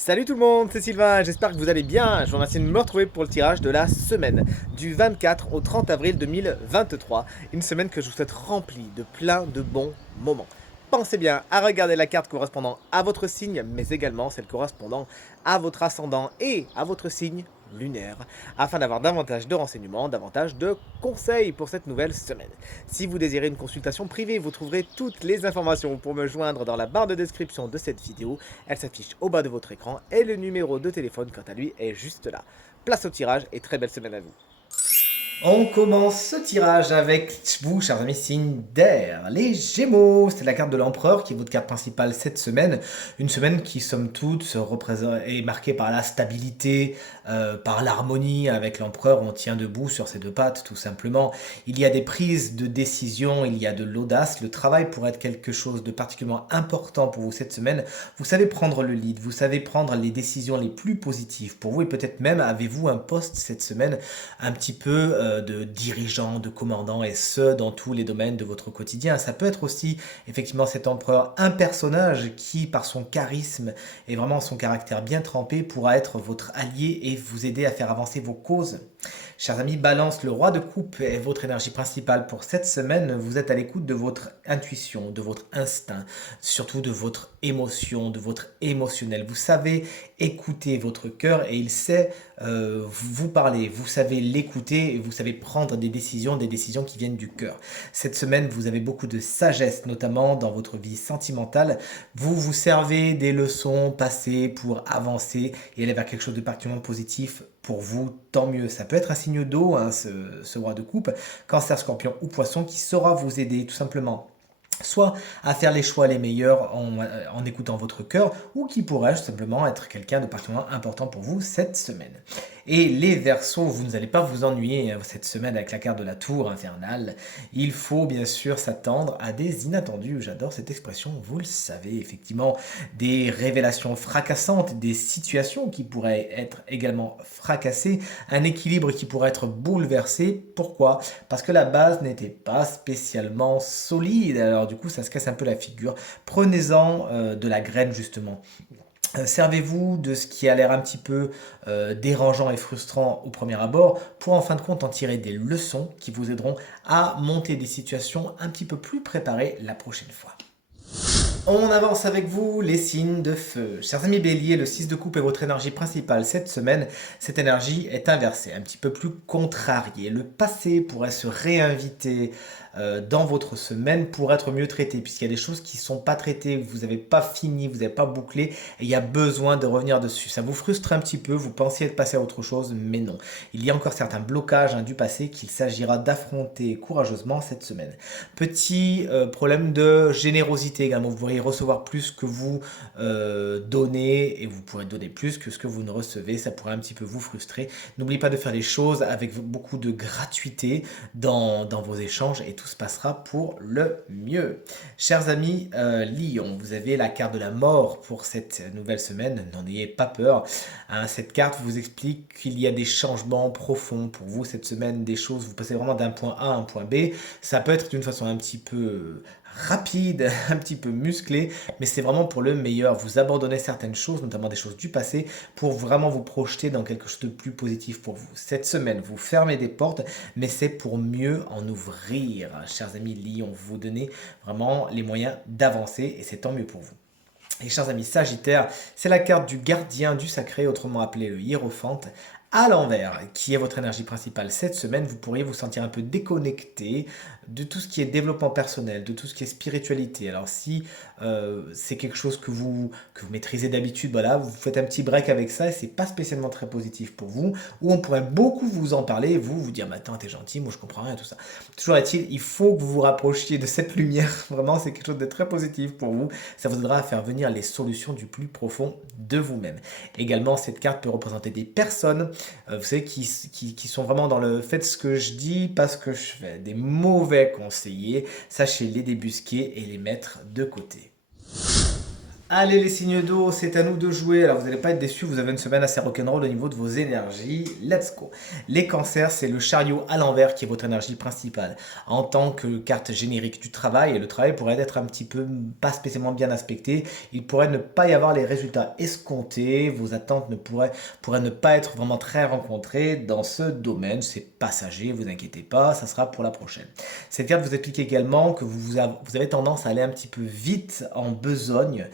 Salut tout le monde, c'est Sylvain, j'espère que vous allez bien. Je vous remercie de me retrouver pour le tirage de la semaine du 24 au 30 avril 2023. Une semaine que je vous souhaite remplie de plein de bons moments. Pensez bien à regarder la carte correspondant à votre signe, mais également celle correspondant à votre ascendant et à votre signe lunaire, afin d'avoir davantage de renseignements, davantage de conseils pour cette nouvelle semaine. Si vous désirez une consultation privée, vous trouverez toutes les informations pour me joindre dans la barre de description de cette vidéo. Elle s'affiche au bas de votre écran et le numéro de téléphone, quant à lui, est juste là. Place au tirage et très belle semaine à vous. On commence ce tirage avec vous, chers amis, signe d'air. Les Gémeaux, c'est la carte de l'Empereur qui est votre carte principale cette semaine. Une semaine qui, somme toute, est marquée par la stabilité, par l'harmonie. Avec l'Empereur, on tient debout sur ses deux pattes, tout simplement. Il y a des prises de décision, il y a de l'audace. Le travail pourrait être quelque chose de particulièrement important pour vous cette semaine. Vous savez prendre le lead, vous savez prendre les décisions les plus positives pour vous et peut-être même avez-vous un poste cette semaine un petit peu de dirigeant, de commandant, et ce, dans tous les domaines de votre quotidien. Ça peut être aussi, effectivement, cet empereur, un personnage qui, par son charisme et vraiment son caractère bien trempé, pourra être votre allié et vous aider à faire avancer vos causes. Chers amis, Balance, le roi de coupe est votre énergie principale pour cette semaine. Vous êtes à l'écoute de votre intuition, de votre instinct, surtout de votre émotion, de votre émotionnel. Vous savez écouter votre cœur et il sait vous parler. Vous savez l'écouter et vous savez prendre des décisions qui viennent du cœur. Cette semaine, vous avez beaucoup de sagesse, notamment dans votre vie sentimentale. Vous vous servez des leçons passées pour avancer et aller vers quelque chose de particulièrement positif pour vous, tant mieux. Ça peut être un signe d'eau, hein, ce roi de coupe, cancer, scorpion ou poisson, qui saura vous aider tout simplement soit à faire les choix les meilleurs en écoutant votre cœur, ou qui pourrait tout simplement être quelqu'un de particulièrement important pour vous cette semaine. Et les Verseaux, vous n'allez pas vous ennuyer cette semaine avec la carte de la tour infernale. Il faut bien sûr s'attendre à des inattendus. J'adore cette expression, vous le savez, effectivement, des révélations fracassantes, des situations qui pourraient être également fracassées, un équilibre qui pourrait être bouleversé. Pourquoi? Parce que la base n'était pas spécialement solide. Alors du coup, ça se casse un peu la figure. Prenez-en de la graine justement. Servez-vous de ce qui a l'air un petit peu dérangeant et frustrant au premier abord pour en fin de compte en tirer des leçons qui vous aideront à monter des situations un petit peu plus préparées la prochaine fois. On avance avec vous, les signes de feu. Chers amis Bélier, le 6 de coupe est votre énergie principale cette semaine. Cette énergie est inversée, un petit peu plus contrariée. Le passé pourrait se réinviter dans votre semaine pour être mieux traité, puisqu'il y a des choses qui ne sont pas traitées, vous n'avez pas fini, vous n'avez pas bouclé, et il y a besoin de revenir dessus. Ça vous frustre un petit peu, vous pensiez être passé à autre chose, mais non. Il y a encore certains blocages du passé qu'il s'agira d'affronter courageusement cette semaine. Petit problème de générosité également, vous pourriez recevoir plus que vous donnez, et vous pourrez donner plus que ce que vous ne recevez, ça pourrait un petit peu vous frustrer. N'oubliez pas de faire les choses avec beaucoup de gratuité dans vos échanges, et tout se passera pour le mieux. Chers amis Lion, vous avez la carte de la mort pour cette nouvelle semaine, n'en ayez pas peur. Hein, cette carte vous explique qu'il y a des changements profonds pour vous cette semaine, des choses, vous passez vraiment d'un point A à un point B. Ça peut être d'une façon un petit peu rapide, un petit peu musclé, mais c'est vraiment pour le meilleur. Vous abandonnez certaines choses, notamment des choses du passé, pour vraiment vous projeter dans quelque chose de plus positif pour vous. Cette semaine, vous fermez des portes, mais c'est pour mieux en ouvrir. Chers amis Lion, vous donnez vraiment les moyens d'avancer et c'est tant mieux pour vous. Et chers amis Sagittaire, c'est la carte du gardien du sacré, autrement appelé le hiérophante, à l'envers, qui est votre énergie principale cette semaine. Vous pourriez vous sentir un peu déconnecté de tout ce qui est développement personnel, de tout ce qui est spiritualité. Alors si c'est quelque chose que vous maîtrisez d'habitude, voilà, vous faites un petit break avec ça et c'est pas spécialement très positif pour vous, ou on pourrait beaucoup vous en parler et vous dire, mais attends, t'es gentil, moi je comprends rien, tout ça. Toujours est-il, il faut que vous vous rapprochiez de cette lumière, vraiment c'est quelque chose de très positif pour vous, ça vous aidera à faire venir les solutions du plus profond de vous-même. Également, cette carte peut représenter des personnes, vous savez, qui sont vraiment dans le faites ce que je dis, pas ce que je fais, des mauvais conseillers, sachez les débusquer et les mettre de côté. Allez les signes d'eau, c'est à nous de jouer. Alors vous n'allez pas être déçus, vous avez une semaine assez rock'n'roll au niveau de vos énergies. Let's go. Les cancers, c'est le chariot à l'envers qui est votre énergie principale. En tant que carte générique du travail, et le travail pourrait être un petit peu pas spécialement bien aspecté, il pourrait ne pas y avoir les résultats escomptés, vos attentes pourraient ne pas être vraiment très rencontrées dans ce domaine. C'est passager, vous inquiétez pas, ça sera pour la prochaine. Cette carte vous explique également que vous avez tendance à aller un petit peu vite en besogne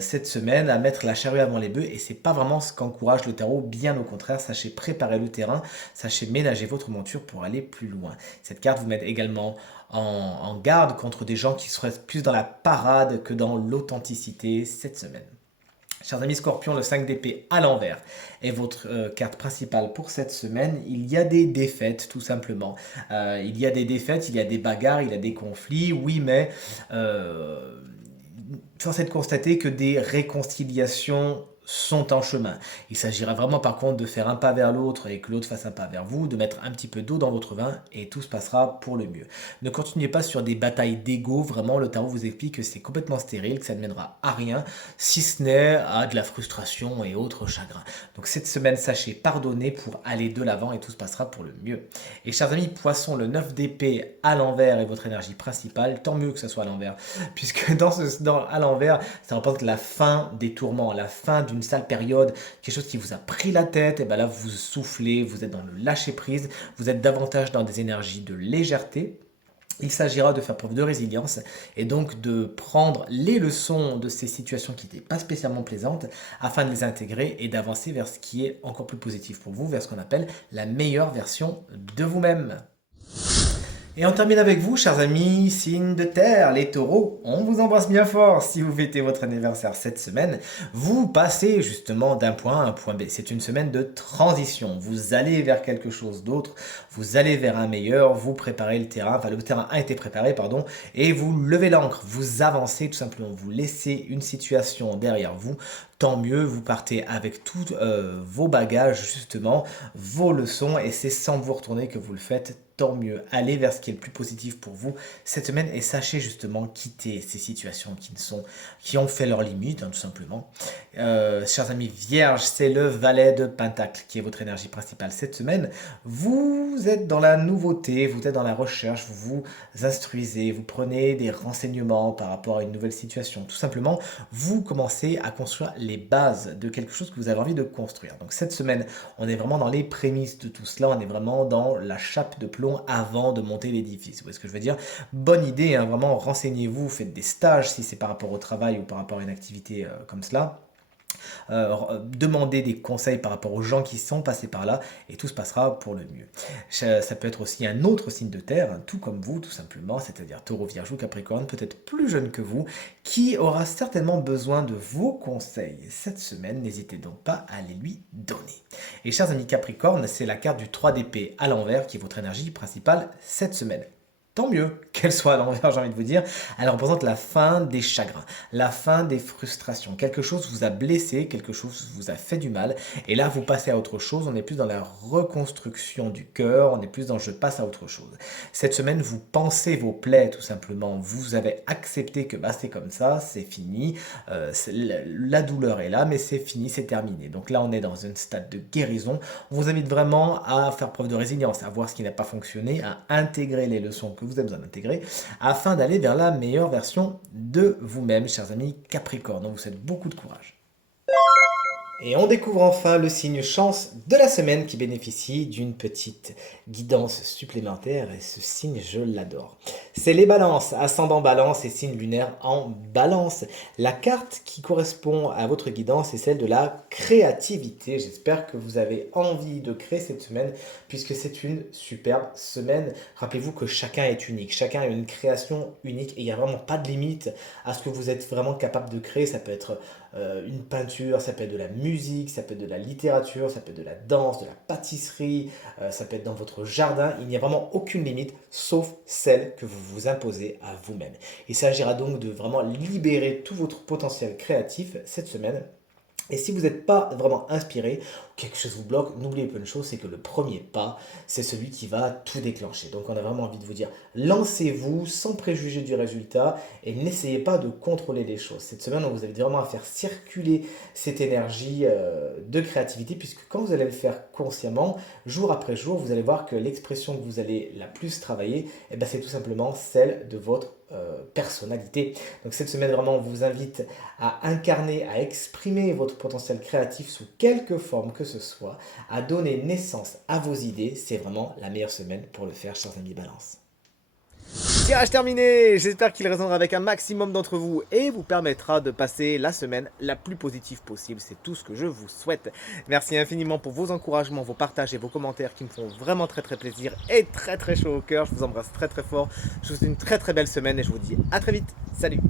cette semaine, à mettre la charrue avant les bœufs, et c'est pas vraiment ce qu'encourage le tarot, bien au contraire. Sachez préparer le terrain, sachez ménager votre monture pour aller plus loin. Cette carte vous met également en garde contre des gens qui seraient plus dans la parade que dans l'authenticité cette semaine. Chers amis Scorpions, le 5 d'épée à l'envers est votre carte principale pour cette semaine. Il y a des défaites, tout simplement. Il y a des défaites, il y a des bagarres, il y a des conflits, oui, mais force est de constater que des réconciliations sont en chemin. Il s'agira vraiment par contre de faire un pas vers l'autre et que l'autre fasse un pas vers vous, de mettre un petit peu d'eau dans votre vin et tout se passera pour le mieux. Ne continuez pas sur des batailles d'ego, vraiment le tarot vous explique que c'est complètement stérile, que ça ne mènera à rien, si ce n'est à de la frustration et autres chagrins. Donc cette semaine, sachez pardonner pour aller de l'avant et tout se passera pour le mieux. Et chers amis poissons, le 9 d'épée à l'envers est votre énergie principale, tant mieux que ça soit à l'envers, puisque à l'envers, ça représente la fin des tourments, la fin d'une sale période, quelque chose qui vous a pris la tête, et bien là vous soufflez, vous êtes dans le lâcher prise, vous êtes davantage dans des énergies de légèreté. Il s'agira de faire preuve de résilience et donc de prendre les leçons de ces situations qui n'étaient pas spécialement plaisantes afin de les intégrer et d'avancer vers ce qui est encore plus positif pour vous, vers ce qu'on appelle la meilleure version de vous-même. Et on termine avec vous, chers amis, signes de terre, les taureaux. On vous embrasse bien fort. Si vous fêtez votre anniversaire cette semaine, vous passez justement d'un point A à un point B. C'est une semaine de transition. Vous allez vers quelque chose d'autre, vous allez vers un meilleur, vous préparez le terrain, enfin le terrain a été préparé, pardon, et vous levez l'ancre, vous avancez tout simplement, vous laissez une situation derrière vous. Tant mieux, vous partez avec tous vos bagages, justement, vos leçons, et c'est sans vous retourner que vous le faites. Tant mieux, allez vers ce qui est le plus positif pour vous cette semaine et sachez justement quitter ces situations qui ont fait leurs limites, hein, tout simplement. Chers amis vierges, c'est le valet de Pentacle qui est votre énergie principale cette semaine. Vous êtes dans la nouveauté, vous êtes dans la recherche, vous vous instruisez, vous prenez des renseignements par rapport à une nouvelle situation. Tout simplement, vous commencez à construire les bases de quelque chose que vous avez envie de construire. Donc cette semaine, on est vraiment dans les prémices de tout cela, on est vraiment dans la chape de plomb avant de monter l'édifice. Vous voyez ce que je veux dire? Bonne idée, hein, vraiment renseignez-vous, faites des stages si c'est par rapport au travail ou par rapport à une activité comme cela. Demandez des conseils par rapport aux gens qui sont passés par là et tout se passera pour le mieux. Ça peut être aussi un autre signe de terre, hein, tout comme vous, tout simplement, c'est-à-dire Taureau, Vierge ou Capricorne, peut-être plus jeune que vous, qui aura certainement besoin de vos conseils cette semaine. N'hésitez donc pas à les lui donner. Et chers amis Capricorne, c'est la carte du 3 d'épée à l'envers qui est votre énergie principale cette semaine. Tant mieux qu'elle soit à l'envers, j'ai envie de vous dire. Elle représente la fin des chagrins, la fin des frustrations. Quelque chose vous a blessé, quelque chose vous a fait du mal. Et là, vous passez à autre chose. On est plus dans la reconstruction du cœur. On est plus dans je passe à autre chose. Cette semaine, vous pensez vos plaies, tout simplement. Vous avez accepté que bah, c'est comme ça, c'est fini. La douleur est là, mais c'est fini, c'est terminé. Donc là, on est dans un stade de guérison. On vous invite vraiment à faire preuve de résilience, à voir ce qui n'a pas fonctionné, à intégrer les leçons que vous avez besoin d'intégrer afin d'aller vers la meilleure version de vous-même, chers amis Capricorne. On vous souhaite beaucoup de courage. Et on découvre enfin le signe chance de la semaine qui bénéficie d'une petite guidance supplémentaire et ce signe je l'adore. C'est les balances, ascendant balance et signe lunaire en balance. La carte qui correspond à votre guidance est celle de la créativité. J'espère que vous avez envie de créer cette semaine puisque c'est une superbe semaine. Rappelez-vous que chacun est unique, chacun a une création unique et il n'y a vraiment pas de limite à ce que vous êtes vraiment capable de créer. Ça peut être une peinture, ça peut être de la musique, ça peut être de la littérature, ça peut être de la danse, de la pâtisserie, ça peut être dans votre jardin. Il n'y a vraiment aucune limite sauf celle que vous vous imposez à vous-même. Il s'agira donc de vraiment libérer tout votre potentiel créatif cette semaine Et si vous n'êtes pas vraiment inspiré, quelque chose vous bloque, n'oubliez pas une chose, c'est que le premier pas, c'est celui qui va tout déclencher. Donc on a vraiment envie de vous dire, lancez-vous sans préjuger du résultat et n'essayez pas de contrôler les choses. Cette semaine, vous avez vraiment à faire circuler cette énergie de créativité, puisque quand vous allez le faire consciemment, jour après jour, vous allez voir que l'expression que vous allez la plus travailler, eh ben, c'est tout simplement celle de votre personnalité. Donc cette semaine, vraiment, on vous invite à incarner, à exprimer votre potentiel créatif sous quelque forme que ce soit, à donner naissance à vos idées. C'est vraiment la meilleure semaine pour le faire, chers amis Balance. Tirage terminé. J'espère qu'il résonnera avec un maximum d'entre vous et vous permettra de passer la semaine la plus positive possible. C'est tout ce que je vous souhaite. Merci infiniment pour vos encouragements, vos partages et vos commentaires qui me font vraiment très plaisir et très chaud au cœur. Je vous embrasse très fort. Je vous souhaite une très belle semaine et je vous dis à très vite. Salut.